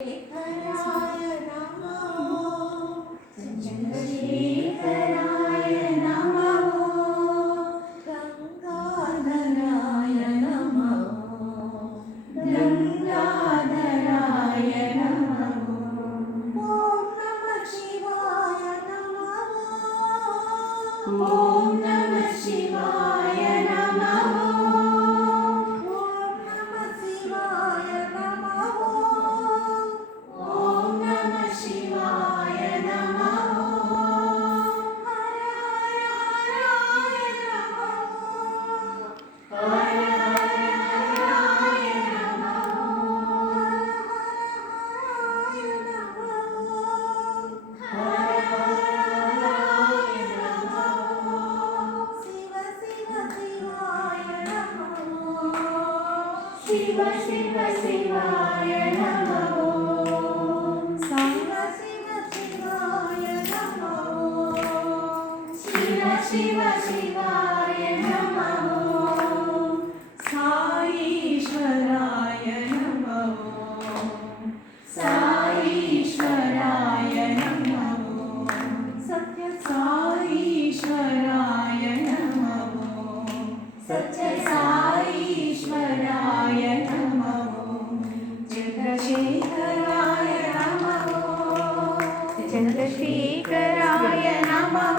चन्द्रशेखराय नमः चन्द्रशेखराय नमः गंगाधराय नमः गंगाधराय नमः ओम नमः शिवाय नमः ओम नमः शिवाय नमः शिव शिव शिवाय नमः शिव शिव शिवाय नमः शिव शिव शिवाय नमः साईश्वराय नमः साईश्वराय नमः सत्य साईश्वराय नमः सत्य साईश्वराय नमः चन्द्रशेखराय नमः चन्द्रशेखराय नमः।